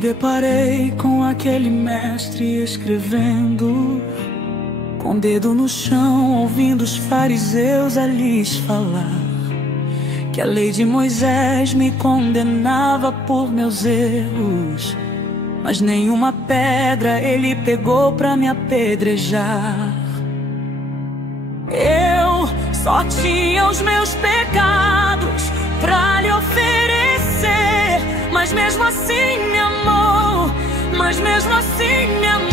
Deparei com aquele mestre escrevendo, com o dedo no chão, ouvindo os fariseus a lhes falar que a lei de Moisés me condenava por meus erros, mas nenhuma pedra ele pegou pra me apedrejar. Eu só tinha os meus pecados pra lhe oferecer, mas mesmo assim me amou, mas mesmo assim me amou.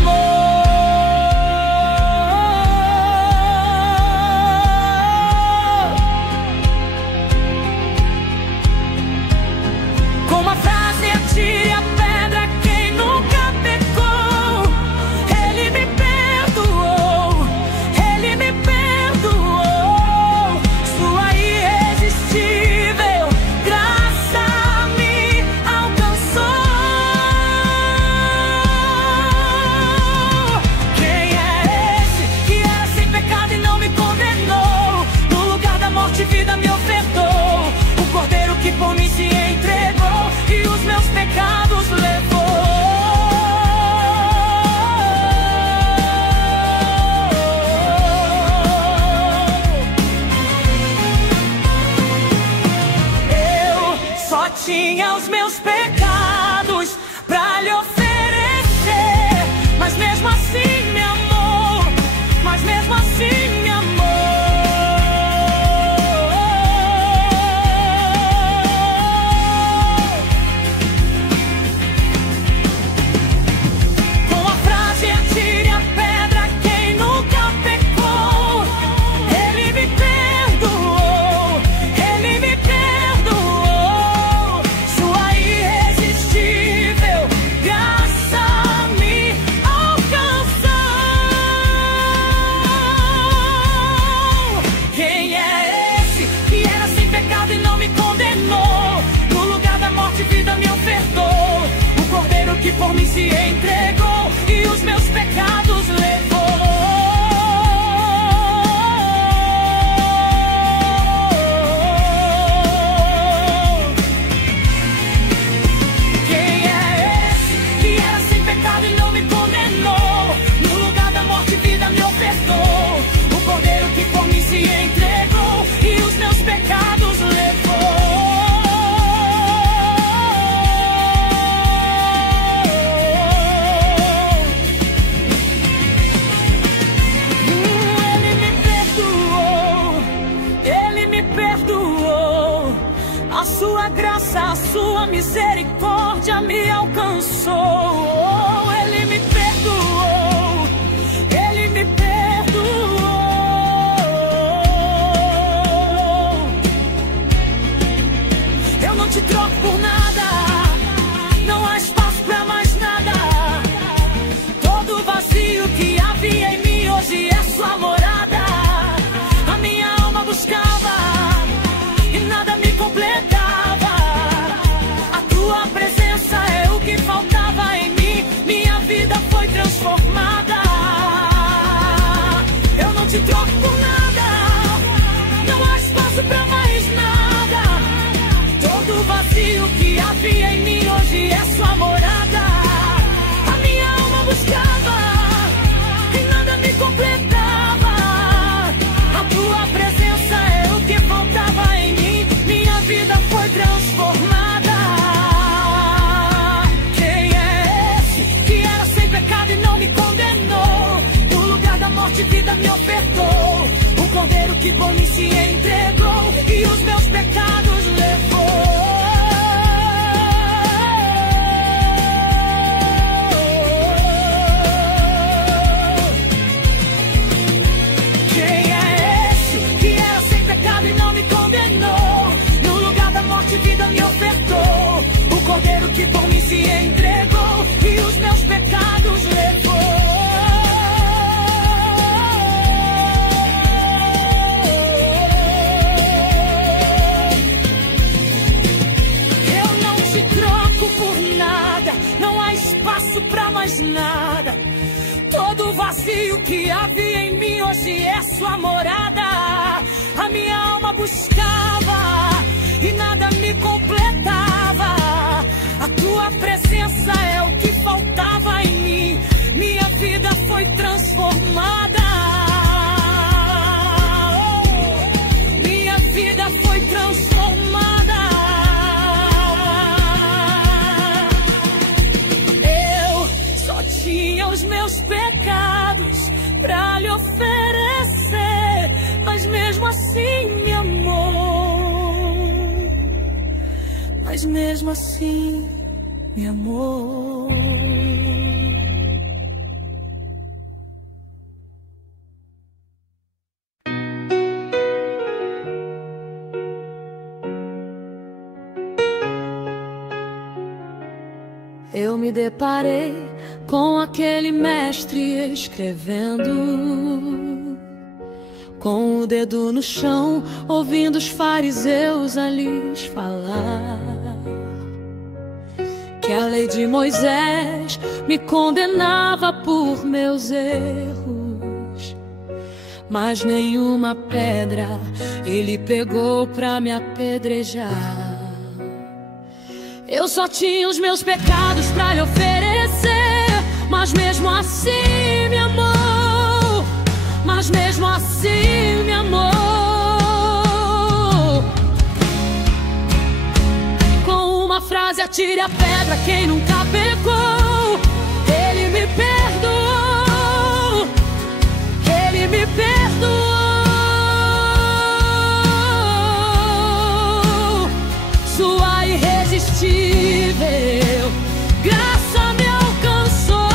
Com uma frase, atire a pedra quem nunca pecou. Ele me perdoou, ele me perdoou. Sua irresistível graça me alcançou. Quem é esse que era sem pecado e não me condenou? No lugar da morte, vida me ofertou. O cordeiro que por mim se entregou e os meus pecados levou. Eu só tinha os meus pecados pra lhe oferecer, mas mesmo assim me amou, mas mesmo assim me amou. Com a frase, atire a pedra quem nunca pecou. Ele me perdoou, ele me perdoou. Sua irresistível graça me alcançou. Quem é esse que era sem pecado e não me condenou? No lugar da morte, vida me ofertou. O cordeiro que por mim se entregou e os meus pecados levou. Quem é esse que era sem pecado e não me condenou? No lugar da morte, vida me ofertou. O cordeiro que por mim se entregou e os meus pecados levou. Ele me perdoou, ele me perdoou. A sua graça, a sua misericórdia me alcançou. Ele me perdoou, ele me perdoou. Eu não te troco por nada, não há espaço pra mais nada. Todo vazio que havia em mim hoje é sua morada. A minha alma buscava e nada me completava. A tua presença é o que faltava em mim. Minha vida foi transformada. Eu não te troco por nada, não há espaço pra mais nada. Todo vazio que havia em mim hoje é sua morada. A minha alma buscava e nada me completava. A tua presença é o que faltava em mim. Minha vida foi transformada. Quem é esse que era sem pecado e não me condenou? No lugar da morte, vida me ofertou. O cordeiro que por mim se entregou e os meus pecados levou. Quem é esse que era sem pecado e não me condenou? No lugar da morte, vida me ofertou. O cordeiro que por mim se entregou e os meus pecados levou. vazio que havia em mim hoje é sua morada. A minha alma buscava e nada me completava. A tua presença é o que faltava em mim. Minha vida foi transformada. Minha vida foi transformada. Eu só tinha os meus pecados pra lhe oferecer, mas mesmo assim me amou. Mas mesmo assim me amou. Eu me deparei com aquele mestre escrevendo, com o dedo no chão, ouvindo os fariseus a lhes falar que a lei de Moisés me condenava por meus erros, mas nenhuma pedra ele pegou pra me apedrejar. Eu só tinha os meus pecados pra lhe oferecer, mas mesmo assim me amou. Mas mesmo assim me amou. Com uma frase: atire a pedra quem nunca pecou. Ele me perdoou. Ele me perdoou. Sua irresistível graça me alcançou.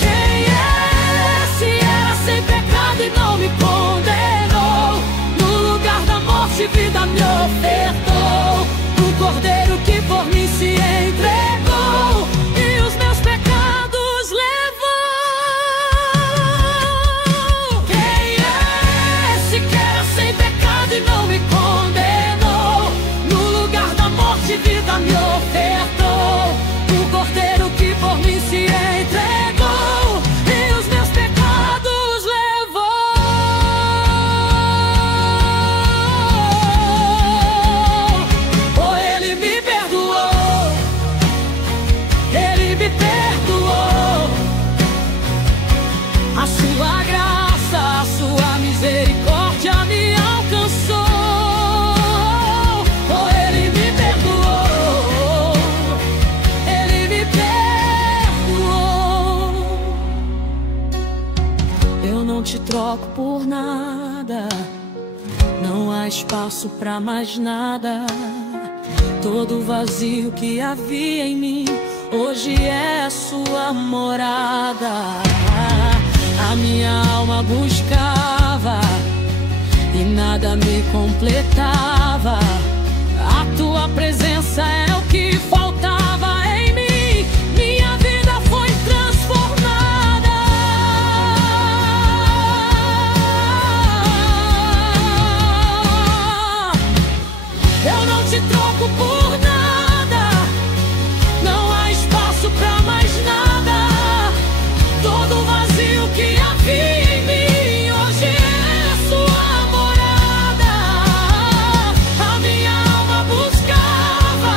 Quem é esse? Era sem pecado e não me condenou. No lugar da morte, vida me ofertou. O cordeiro que por mim se entregou e os meus pecados levou. Quem é esse que era sem pecado e não me condenou? No lugar da morte, vida me ofertou. O cordeiro que por mim se entregou e os meus pecados levou. Oh, ele me perdoou. Ele me perdoou. A sua graça, a sua misericórdia me alcançou. Oh, ele me perdoou. Ele me perdoou. Eu não te troco por nada. Não há espaço pra mais nada. Todo vazio que havia em mim hoje é sua morada. A minha alma buscava e nada me completava. A tua presença é o que faltava em mim. Minha vida foi transformada. Eu não te troco por nada. Não há espaço pra mais nada. Todo vazio que havia em mim hoje é sua morada. A minha alma buscava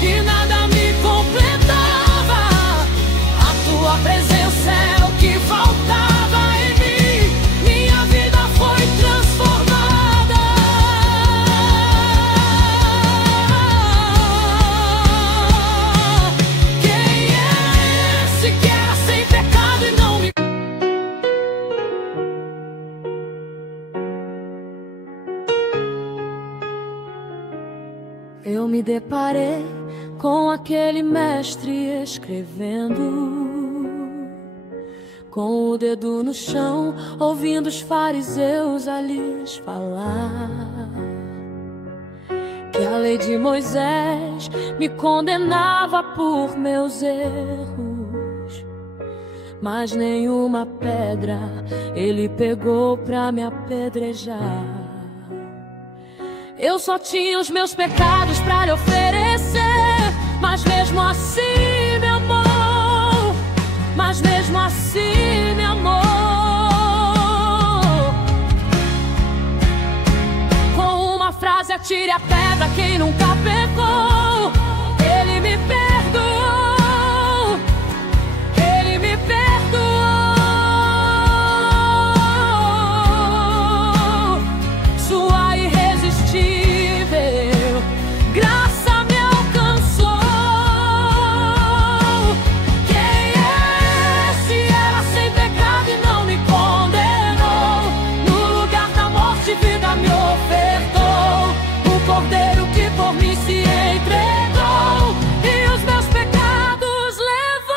e nada me completava. A tua presença é o que faltava em mim. Minha vida foi transformada. Quem é esse que era sem pecado e não me... Eu me deparei com aquele mestre escrevendo, com o dedo no chão, ouvindo os fariseus a lhes falar que a lei de Moisés me condenava por meus erros, mas nenhuma pedra ele pegou pra me apedrejar. Eu só tinha os meus pecados pra lhe oferecer, mas mesmo assim me amou. atire a pedra quem nunca pecou. Ele me perdoou, Ele me perdoou. Sua irresistível graça me alcançou. Quem é esse? Era sem pecado e não me condenou. No lugar da morte, vida me ofertou. O cordeiro que por mim se entregou e os meus pecados levou.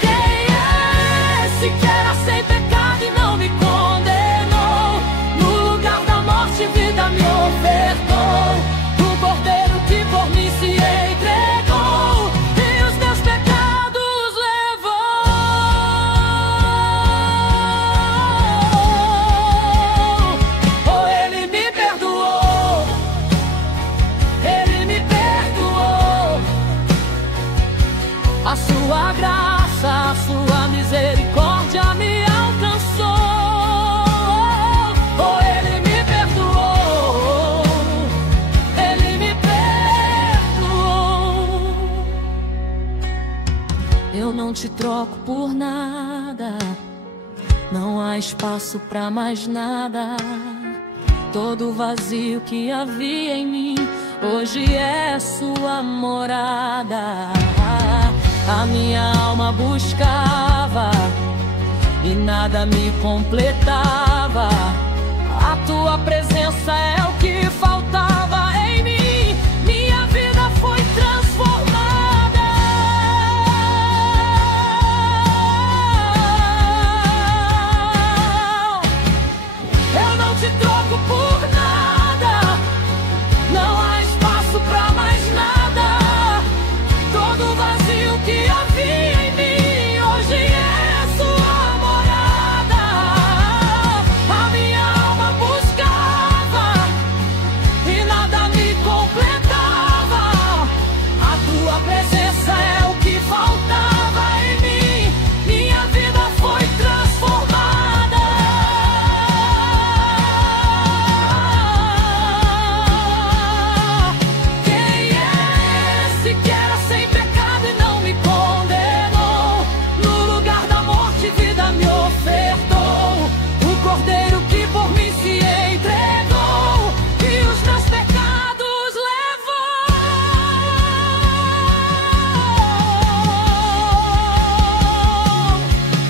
Quem é esse que era sem pecado e não me condenou? No lugar da morte, vida me ofertou. O cordeiro que por mim se entregou e os meus pecados levou. Oh, Ele me perdoou, Ele me perdoou. A sua graça, a sua misericórdia me alcançou. Oh, Ele me perdoou, Ele me perdoou. Eu não te troco por nada, não há espaço pra mais nada. Todo vazio que havia em mim hoje é sua morada. A minha alma buscava e nada me completava. A tua presença é o que faltava em mim. Minha vida foi transformada. Eu não te troco por nada, não há espaço pra mais nada. Todo vazio que havia em mim hoje é sua morada. A minha alma buscava e nada me completava. A tua presença é o que faltava em mim. Minha vida foi transformada. Quem é esse que era sem pecado e não me condenou? No lugar da morte, vida me ofertou. O cordeiro que por mim se entregou e os meus pecados levou.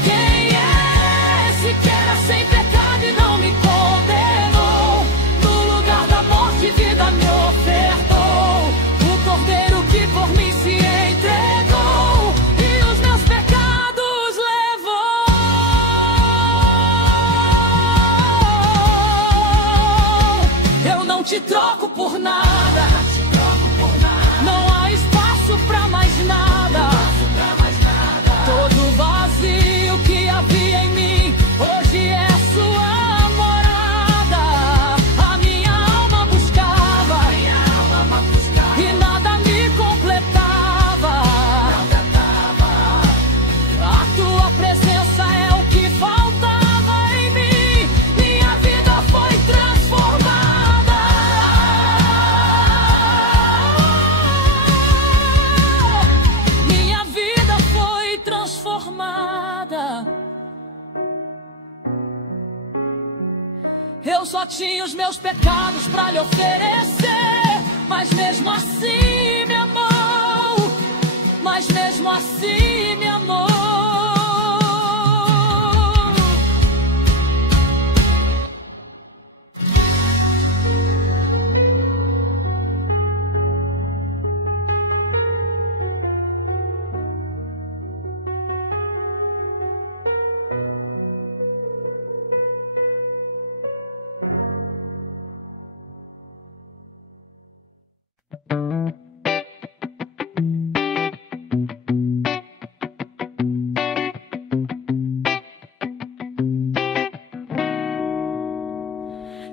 Quem é esse que era sem pecado e não me condenou? No lugar da morte, vida me ofertou. O cordeiro que por mim se entregou e os meus pecados levou. Eu não te troco por nada, não há espaço pra mais nada. Todo vazio que havia em mim hoje é sua morada. A minha alma buscava e nada me completava. A tua presença é o que faltava em mim. Minha vida foi transformada. Minha vida foi transformada. Eu só tinha os meus pecados pra lhe oferecer, mas mesmo assim me amou. Mas mesmo assim me amou.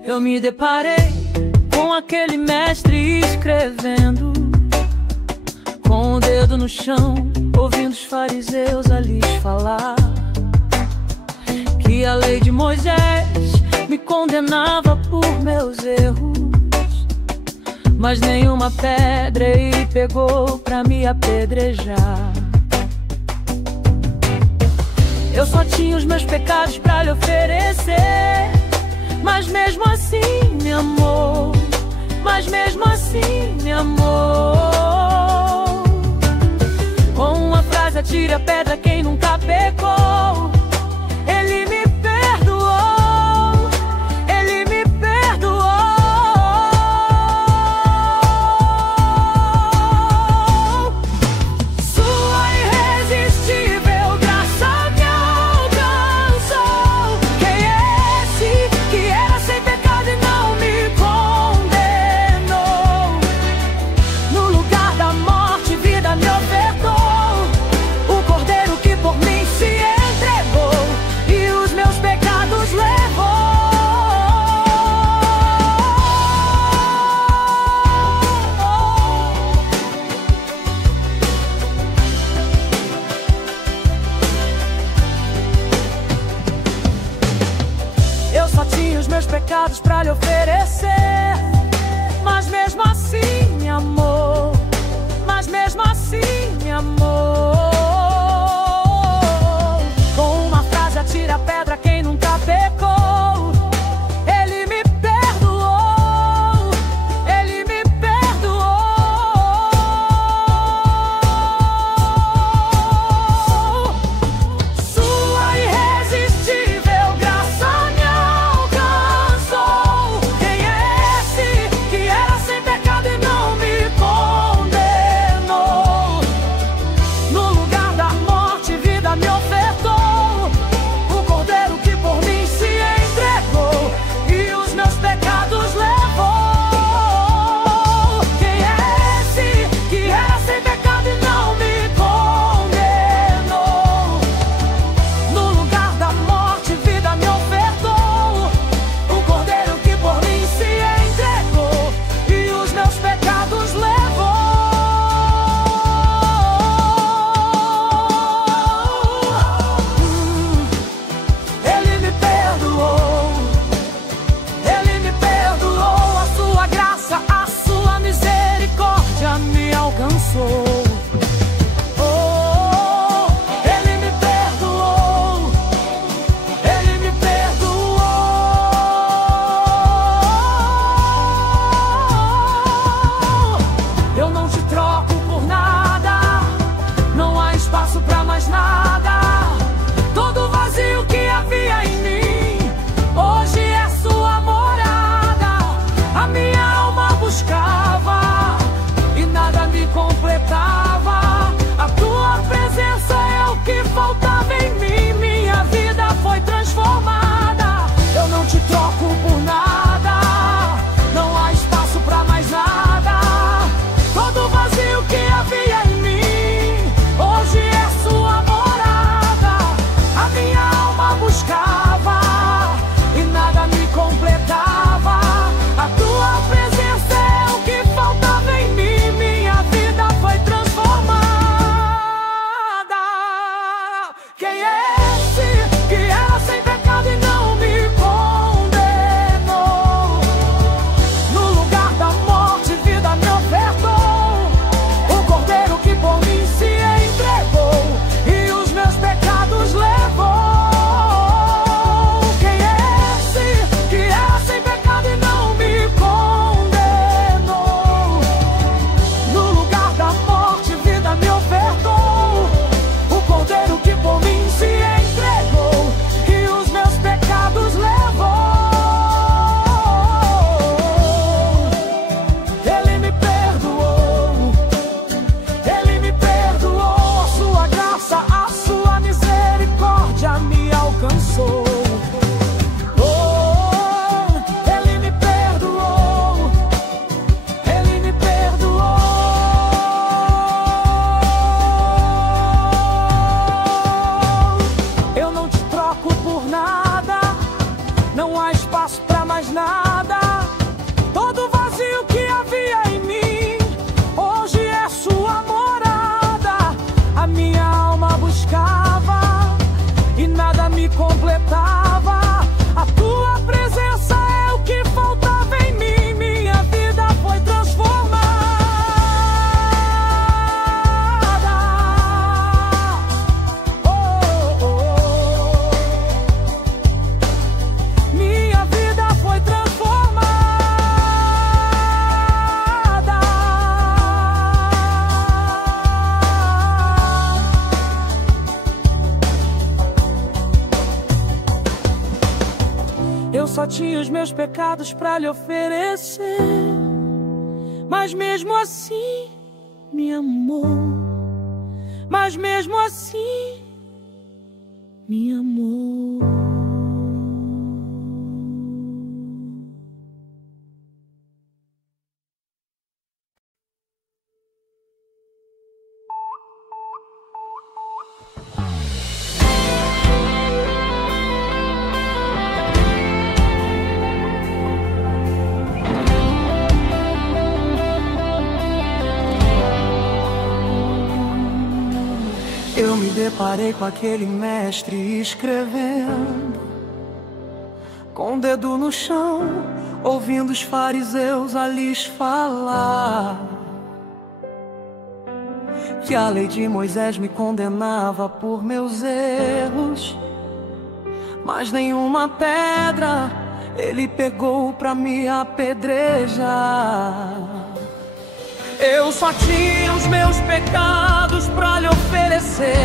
Eu me deparei com aquele mestre escrevendo, com o dedo no chão, ouvindo os fariseus a lhes falar que a lei de Moisés me me condenava por meus erros, mas nenhuma pedra ele pegou pra me apedrejar. Eu só tinha os meus pecados pra lhe oferecer, mas mesmo assim me amou, mas mesmo assim me amou. Com uma frase: atire a pedra quem nunca pecou. Ele me perdoou, ele me perdoou. Sua irresistível graça me alcançou. Quem é esse que era sem pecado e não me condenou? No lugar da morte, vida me ofertou. O cordeiro que por mim se entregou e os meus pecados levou. Eu só tinha os meus pecados pra lhe oferecer, mas mesmo assim me amou, mas mesmo assim me amou. Com uma frase: atira a pedra quem nunca pecou. Ele me perdoou, ele me perdoou. Sua irresistível graça me alcançou. Quem é esse que era sem pecado e não me condenou? No lugar da morte, vida me ofertou. O cordeiro que por mim se entregou e os meus pecados levou. Quem é esse que era sem pecado e não me condenou? No lugar da morte, vida me ofertou. O cordeiro que por mim se entregou e os meus pecados levou. Ele me perdoou, ele me perdoou. A sua graça, a sua misericórdia me alcançou. Oh, ele me perdoou, ele me perdoou. Eu não te troco por nada, não há espaço pra mais nada. Todo vazio que havia em mim, hoje é sua morada. A minha alma buscava e nada me completava. A tua presença é o que faltava em mim. Minha vida foi transformada. Eu não te troco por nada, não há espaço pra mais nada. Todo vazio que havia em mim, hoje é sua morada. A minha alma buscava e nada me completava. A tua presença é o que faltava em mim. Minha vida foi transformada. Quem é esse que era sem pecado e não me condenou? No lugar da morte, vida me ofertou. O cordeiro que por mim se entregou e os meus pecados levou. Quem é esse que era sem pecado e não me condenou? No lugar da morte, vida me ofertou. O cordeiro que por mim se entregou e os meus pecados levou. Ele me perdoou, ele me perdoou. A sua graça, a sua misericórdia me alcançou. Oh, ele me perdoou, ele me perdoou. Eu não te troco por nada, não há espaço pra mais nada. Todo vazio que havia em mim, hoje é sua morada. A minha alma buscava e nada me completava. A tua presença Eu só tinha os meus pecados pra lhe oferecer, mas mesmo assim me amou. Mas mesmo assim me amou. Eu me deparei com aquele mestre escrevendo, com o dedo no chão, ouvindo os fariseus a lhes falar que a lei de Moisés me condenava por meus erros, mas nenhuma pedra ele pegou pra me apedrejar. Eu só tinha os meus pecados pra lhe oferecer,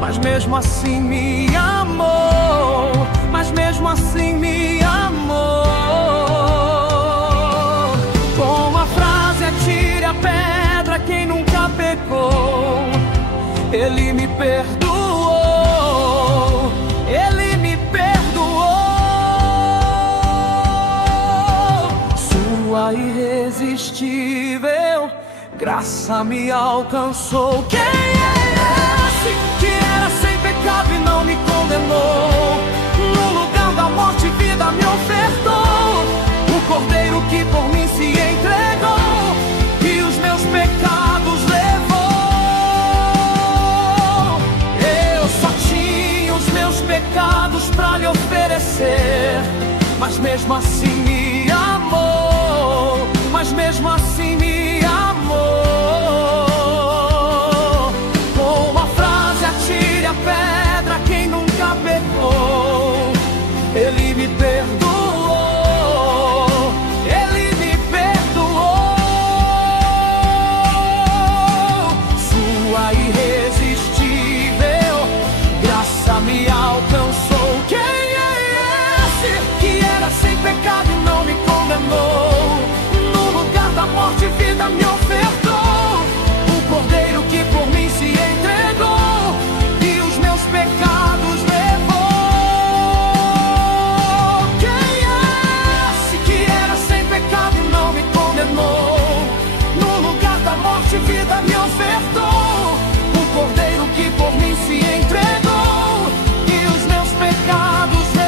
mas mesmo assim me amou. Mas mesmo assim me amou. Com a frase atire a pedra quem nunca pecou, ele me perdoou. Ele me perdoou. Sua irresistível graça me alcançou. Quem é esse que era sem pecado e não me condenou? No lugar da morte, vida me ofertou. O cordeiro que por mim se entregou e os meus pecados levou. Eu só tinha os meus pecados pra lhe oferecer, mas mesmo assim me amou. Mas mesmo assim me amou. Com a frase atire a pedra quem nunca pecou, ele me perdoou. Ele me perdoou. Sua irresistível graça me alcançou. Quem é esse que era sem pecado e não me condenou? Da morte, vida me ofertou. O cordeiro que por mim se entregou e os meus pecados levou. Quem é esse que era sem pecado e não me condenou? No lugar da morte, vida me ofertou. O cordeiro que por mim se entregou e os meus pecados levou.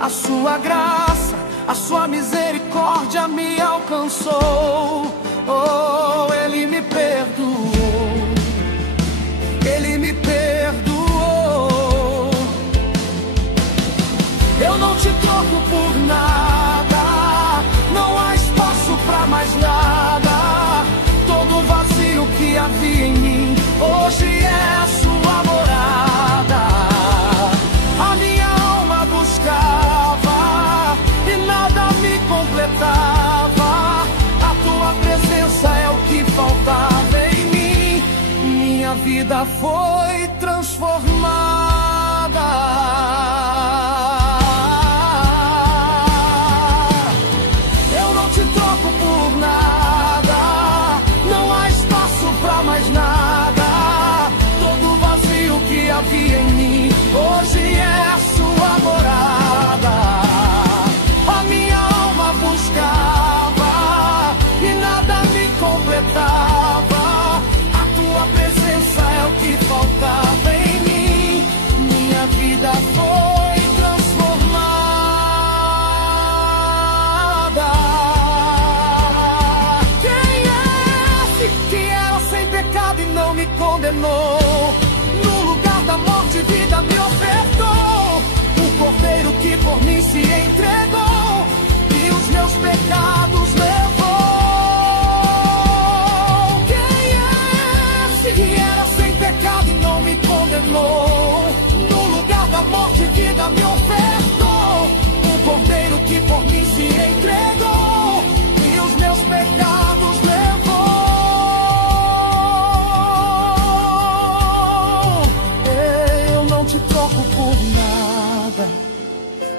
A sua graça, a sua misericórdia me alcançou. Oh, ele me perdoou. Ele me perdoou. Eu não te troco por nada, não há espaço pra mais nada. Todo vazio que havia em mim hoje é sua morada. A minha alma buscava e nada me completava. A tua presença é o que faltava em mim. Minha vida foi transformada. Eu não te troco por nada, não há espaço pra mais nada. Todo vazio que havia em mim hoje é sua morada. A minha alma buscava e nada me completava. A tua presença é o que faltava em mim.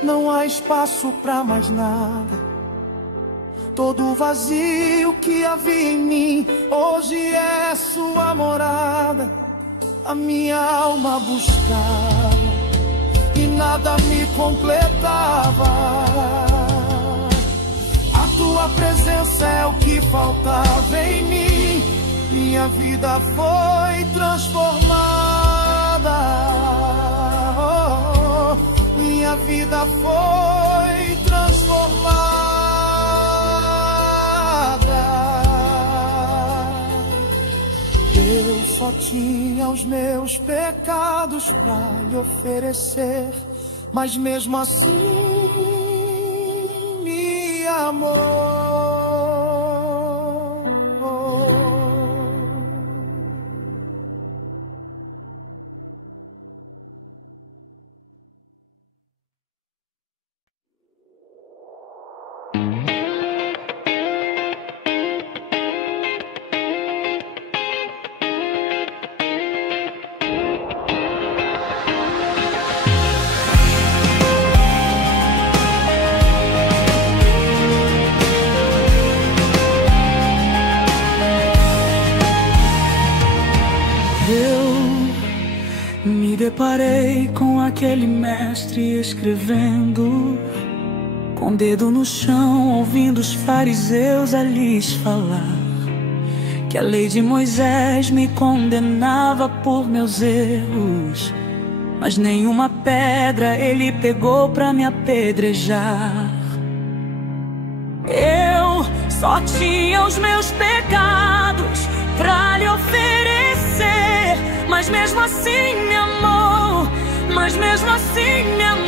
não há espaço pra mais nada. Todo o vazio que havia em mim hoje é sua morada. A minha alma buscava e nada me completava. A tua presença é o que faltava em mim. Minha vida foi transformada. Minha vida foi transformada. Eu só tinha os meus pecados pra lhe oferecer, mas mesmo assim me amou. Deparei com aquele mestre escrevendo, com o dedo no chão, ouvindo os fariseus a lhes falar que a lei de Moisés me condenava por meus erros, mas nenhuma pedra ele pegou pra me apedrejar. Eu só tinha os meus pecados pra lhe oferecer, mas mesmo assim me amou, mas mesmo assim me amou.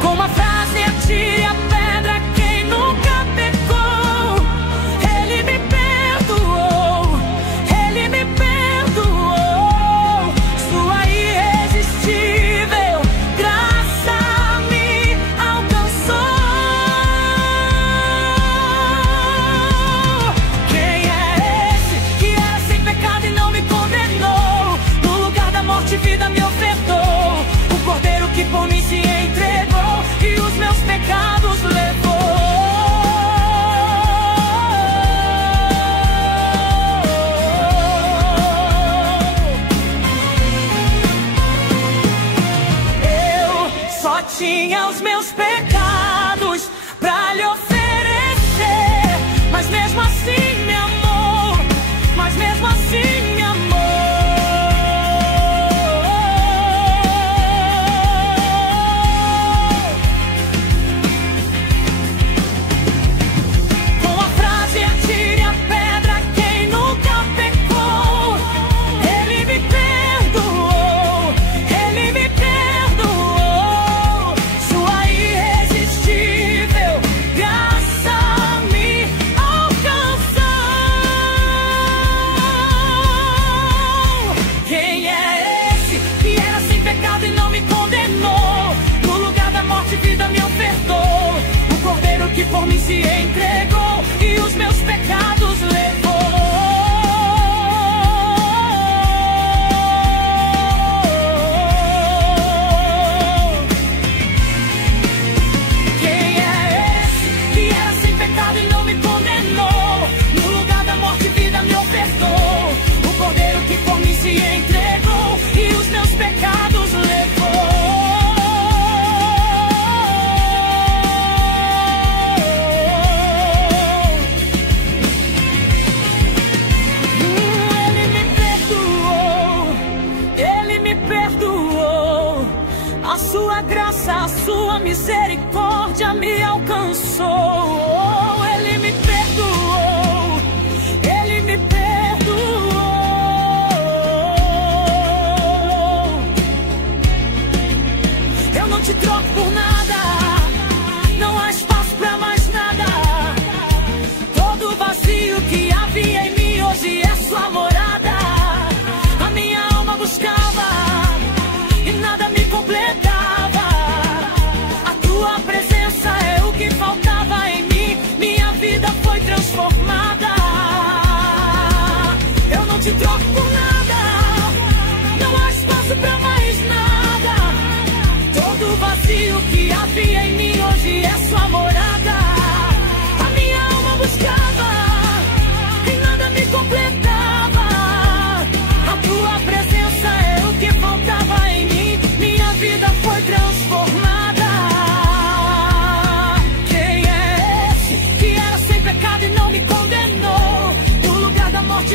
Com uma frase, atire a pedra quem nunca pecou. Ele me perdoou, ele me perdoou. Sua irresistível graça me alcançou.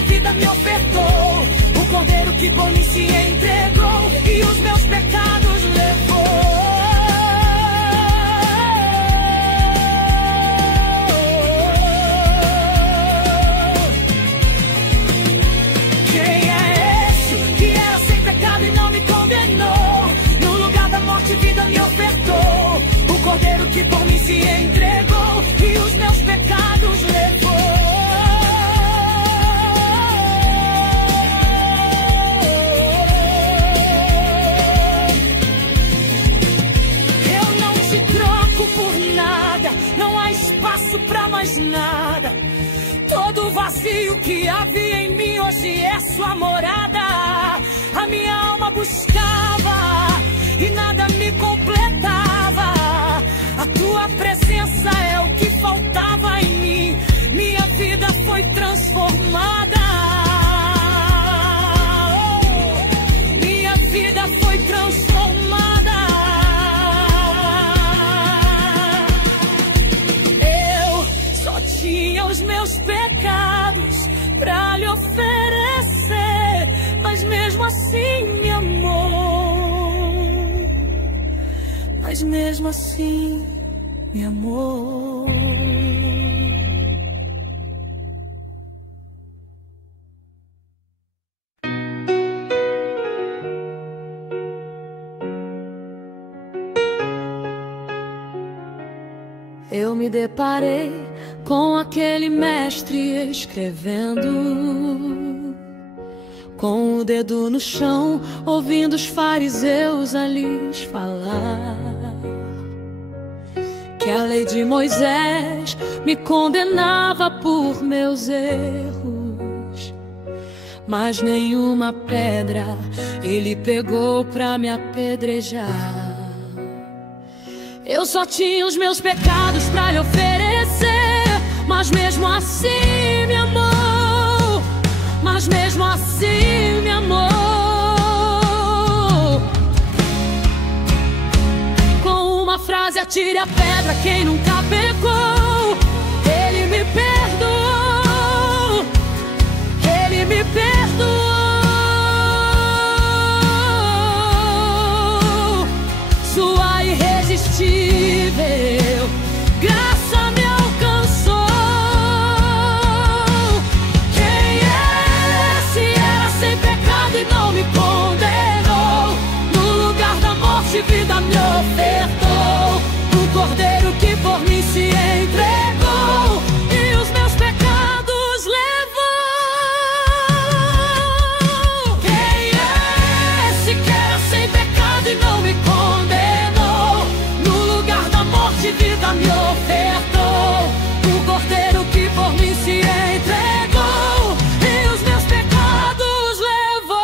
vida me ofertou, o cordeiro que por mim se entregou e os meus pecados levou. Quem é esse que era sem pecado e não me condenou? No lugar da morte, vida me ofertou, o cordeiro que por mim se entregou e os meus pecados levou. Pra mais nada, todo vazio que havia em mim hoje é sua morada. A minha alma buscava e nada me completava. A tua presença é o que faltava em mim. Minha vida foi transformada. Minha vida foi transformada. Tinha os meus pecados pra lhe oferecer, mas mesmo assim me amou. Mas mesmo assim me amou. Eu me deparei com aquele mestre escrevendo, com o dedo no chão, ouvindo os fariseus a lhes falar que a lei de Moisés me condenava por meus erros, mas nenhuma pedra ele pegou pra me apedrejar. Eu só tinha os meus pecados pra lhe oferecer, mas mesmo assim me amou. Mas mesmo assim me amou. Com uma frase: atire a pedra quem nunca pecou. Ele me perdoou. Ele me perdoou. Sua irresistível graça me alcançou. Quem é esse? Era sem pecado e não me condenou. No lugar da morte, vida me ofertou, o cordeiro que por mim se entregou e os meus pecados levou. Quem é esse que era sem pecado e não me condenou? No lugar da morte, vida me ofertou, o cordeiro que por mim se entregou e os meus pecados levou.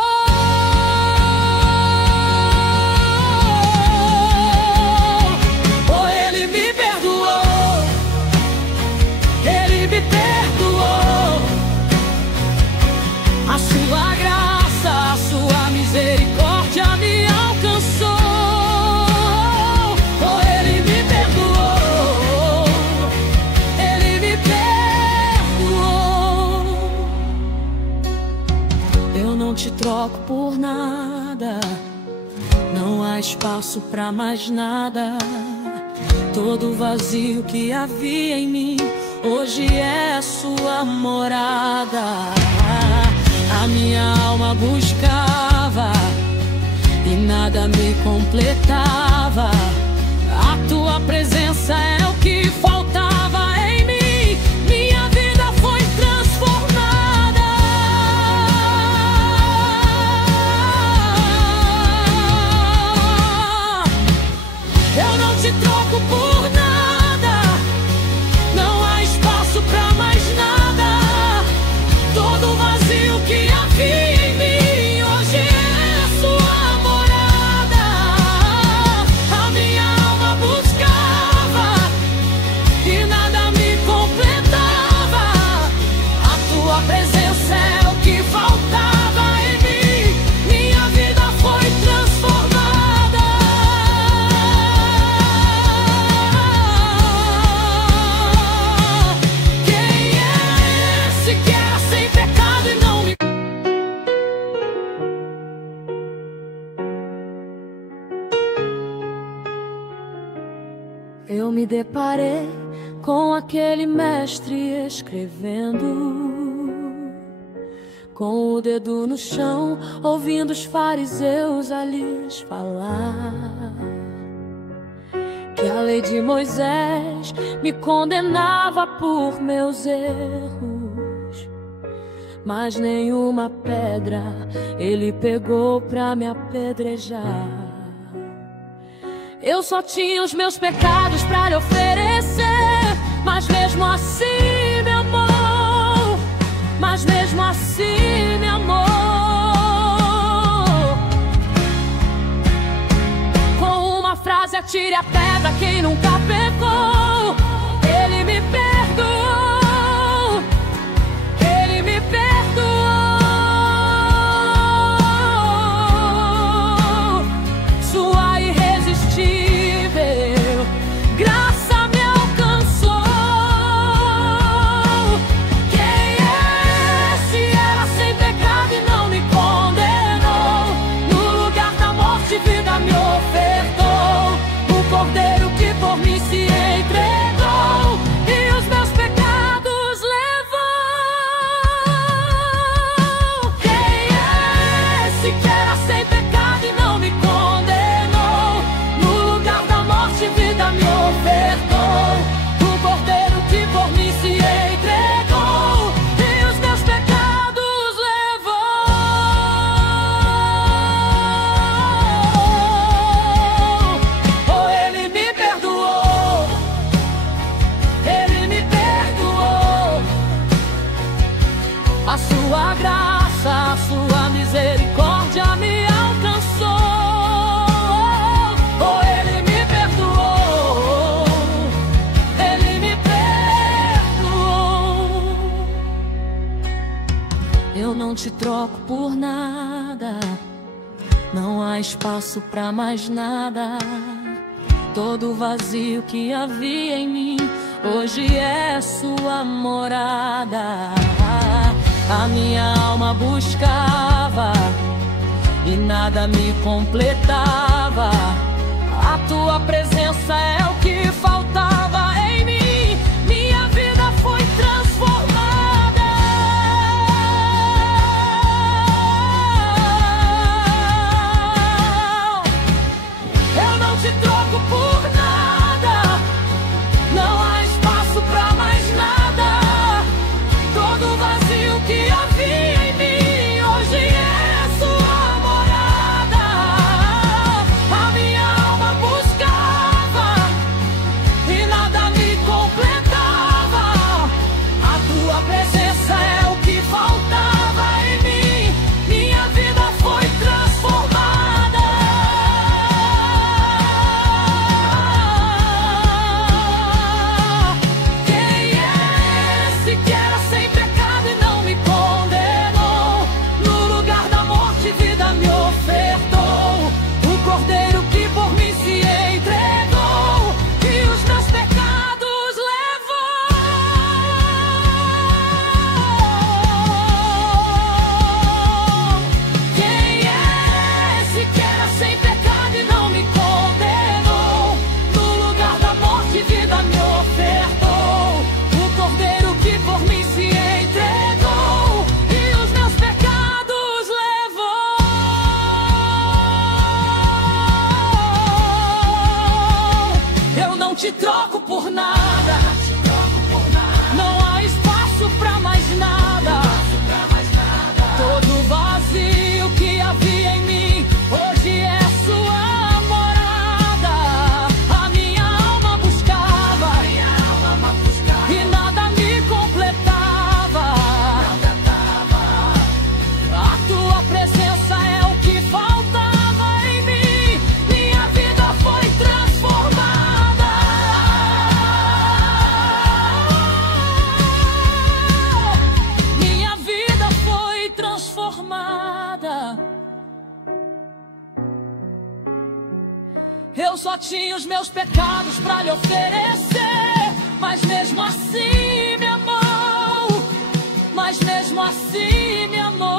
Oh, ele me perdoou. Ele me perdoou. A sua graça, a sua misericórdia me alcançou. Oh, ele me perdoou. Ele me perdoou. Eu não te troco por nada. Não há espaço pra mais nada. Todo vazio que havia em mim hoje é sua morada. A minha alma buscava e nada me completava. A tua presença é o que faltava em mim. Minha vida foi transformada. Eu não te troco por nada. Não há espaço pra mais nada. Todo vazio que havia em mim hoje é sua morada. A minha alma buscava deparei com aquele mestre escrevendo, com o dedo no chão, ouvindo os fariseus a lhes falar que a lei de Moisés me condenava por meus erros, mas nenhuma pedra ele pegou pra me apedrejar. Eu só tinha os meus pecados pra lhe oferecer, mas mesmo assim me amou, mas mesmo assim me amou. Com uma frase: atire a pedra quem nunca pecou. Ele me perdoou, ele me perdoou. Sua irresistível graça me alcançou. Quem é esse? Era sem pecado e não me condenou. No lugar da morte, vida me ofertou. O cordeiro que por mim se entregou e os meus pecados levou. Quem é esse que era sem pecado e não me condenou? No lugar da morte, vida me ofertou. O cordeiro que por mim se entregou e os meus pecados levou. Oh, ele me perdoou, ele me perdoou. A sua graça, a sua misericórdia me alcançou. Oh, ele me perdoou, ele me perdoou. Eu não te troco por nada, não há espaço pra mais nada. Todo vazio que havia em mim hoje é sua morada. A minha alma buscava e nada me completava. A tua presença é o que faltava em mim. Minha vida foi transformada. Eu não te troco por nada, não há espaço pra mais nada. Todo vazio que havia em mim hoje é sua morada. A minha alma buscava e nada me completava. A tua presença é o que faltava em mim. Minha vida foi transformada. Quem é esse que era sem pecado e não me condenou? No lugar da morte, vida me ofertou. O cordeiro que por mim se entregou e os meus pecados levou. Quem é esse que era sem pecado e não me condenou? No lugar da morte, vida me ofertou. O cordeiro que por mim se entregou e os meus pecados levou. Eu não te troco por nada, não há espaço pra mais nada. Todo vazio que havia em mim hoje é sua morada. A minha alma buscava e nada me completava. A tua presença é o que faltava em mim. Minha vida foi transformada. Minha vida foi transformada. Eu só tinha os meus pecados pra lhe oferecer, mas mesmo assim me amou, mas mesmo assim me amou.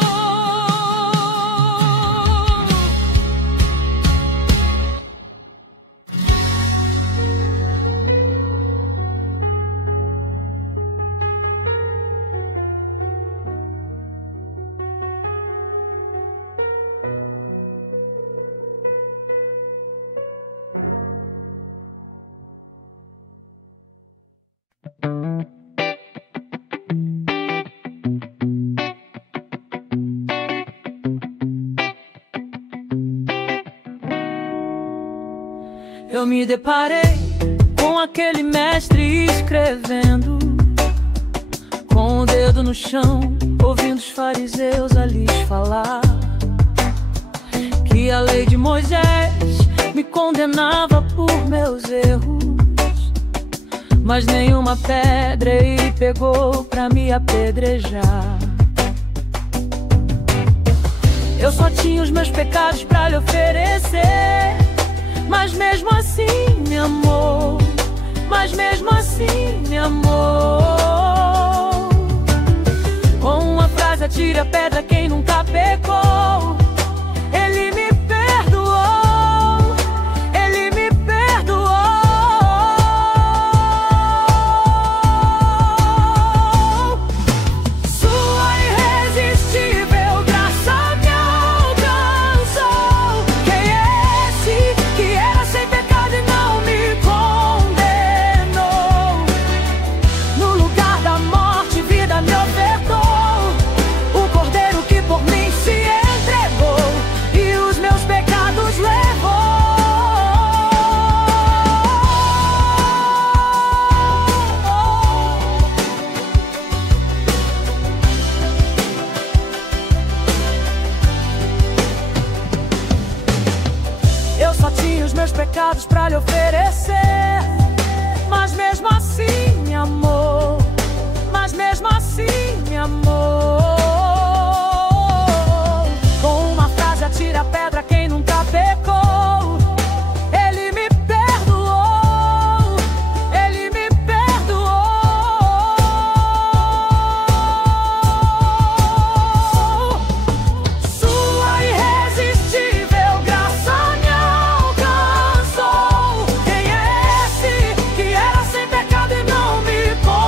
eu me deparei com aquele mestre escrevendo, com o dedo no chão, ouvindo os fariseus a lhes falar que a lei de Moisés me condenava por meus erros, mas nenhuma pedra ele pegou pra me apedrejar. Eu só tinha os meus pecados pra lhe oferecer, mas mesmo assim me amou, mas mesmo assim me amou. Com uma frase: atire a pedra quem nunca pecou. Ele me perdoou, ele me perdoou. Sua irresistível graça me alcançou. Quem é esse que era sem pecado e não me condenou? No lugar da morte, vida me ofertou. O cordeiro que por mim se entregou e os meus pecados levou. Eu só tinha os meus pecados pra lhe oferecer, mas mesmo assim me amou, mas mesmo assim me amou. Com uma frase: atire a pedra quem nunca pecou. Ele me perdoou, ele me perdoou. Sua irresistível graça me alcançou. Quem é esse que era sem pecado e não me condenou?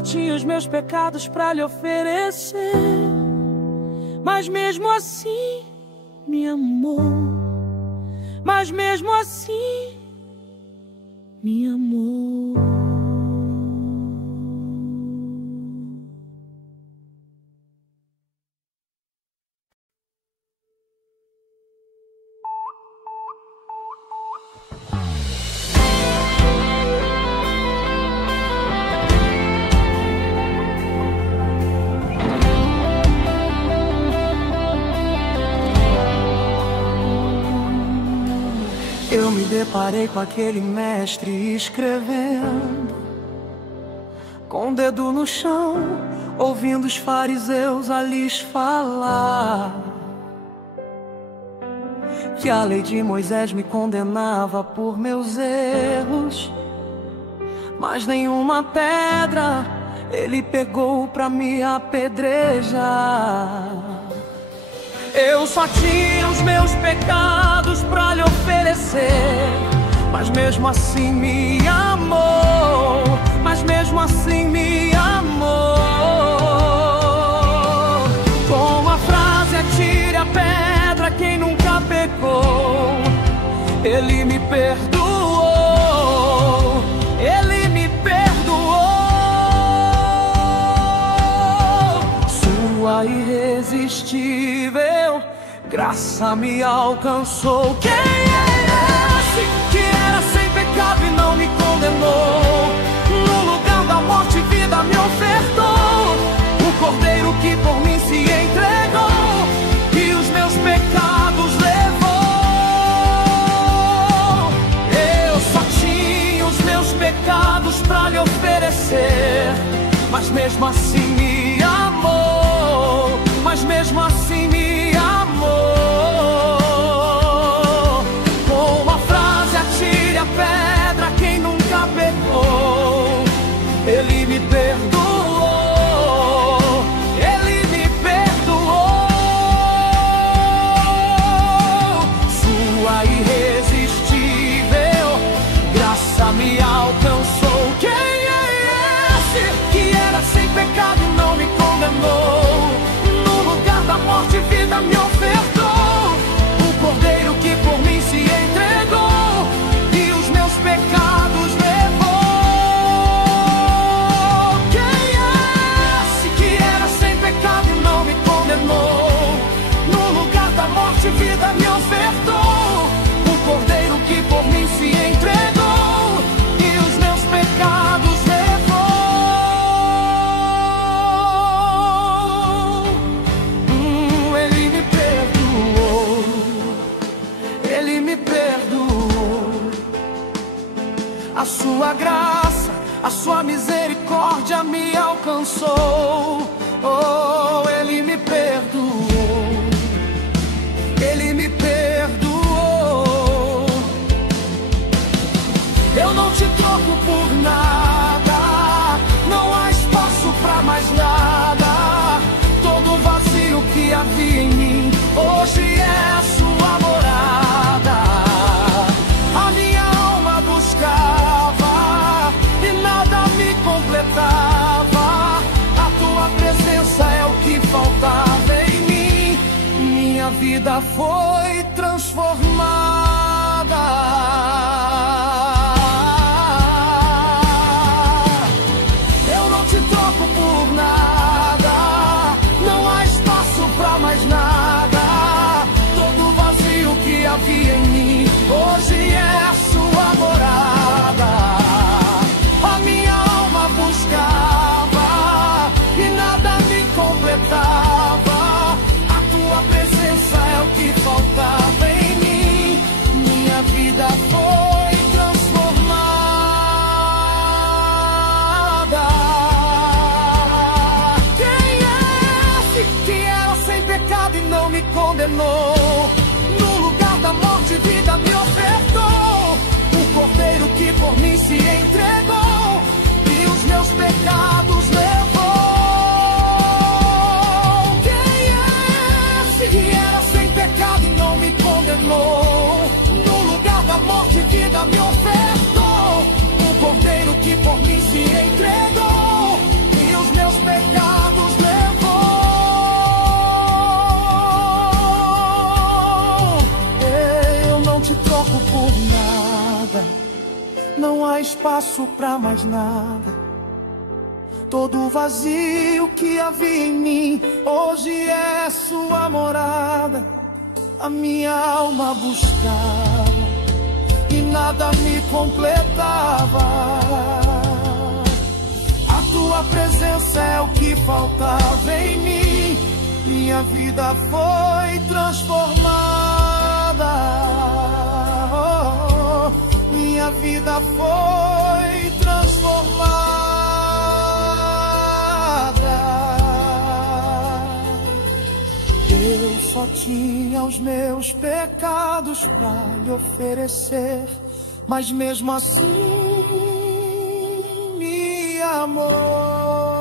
só tinha os meus pecados pra lhe oferecer, mas mesmo assim me amou. Mas mesmo assim me amou. Eu me deparei com aquele mestre escrevendo, com o dedo no chão, ouvindo os fariseus a lhes falar que a lei de Moisés me condenava por meus erros, mas nenhuma pedra ele pegou pra me apedrejar. Eu só tinha os meus pecados pra lhe oferecer, mas mesmo assim me amou. Mas mesmo assim me amou. Com a frase atire a pedra quem nunca pecou, ele me perdoou. Ele me perdoou. Sua irresistível graça me alcançou. Quem é esse que era sem pecado e não me condenou? No lugar da morte, vida me ofertou. O cordeiro que por mim se entregou e os meus pecados levou. Eu só tinha os meus pecados pra lhe oferecer, mas mesmo assim me amou. Mas mesmo assim me amou. Com uma frase atire a pedra quem nunca pecou, ele me perdoou. Ele me perdoou. Sua irresistível graça me alcançou. Quem é esse que era sem pecado e não me condenou? Da morte, vida me ofertou. O cordeiro que por mim se entregou e os meus pecados levou. Quem é esse que era sem pecado e não me condenou? No lugar da morte, vida me ofertou. O cordeiro que por mim se entregou e os meus pecados levou. A sua graça, a sua misericórdia me alcançou. Oh, ele me perdoou. Ele me perdoou. Eu não te troco por nada, não há espaço pra mais nada. Todo vazio que havia em mim hoje é sua morada. A minha alma buscava e nada me completava. A tua presença é o que faltava em mim. Minha vida foi transformada. Eu não te troco por nada, não há espaço pra mais nada. Todo vazio que havia em mim hoje é sua morada. A minha alma buscava e nada me completava. A tua presença é o que faltava. há espaço para mais nada. Todo vazio que havia em mim, hoje é sua morada. A minha alma buscava e nada me completava. A tua presença é o que faltava em mim. Minha vida foi transformada. Minha vida foi transformada. Eu só tinha os meus pecados pra lhe oferecer, mas mesmo assim me amou.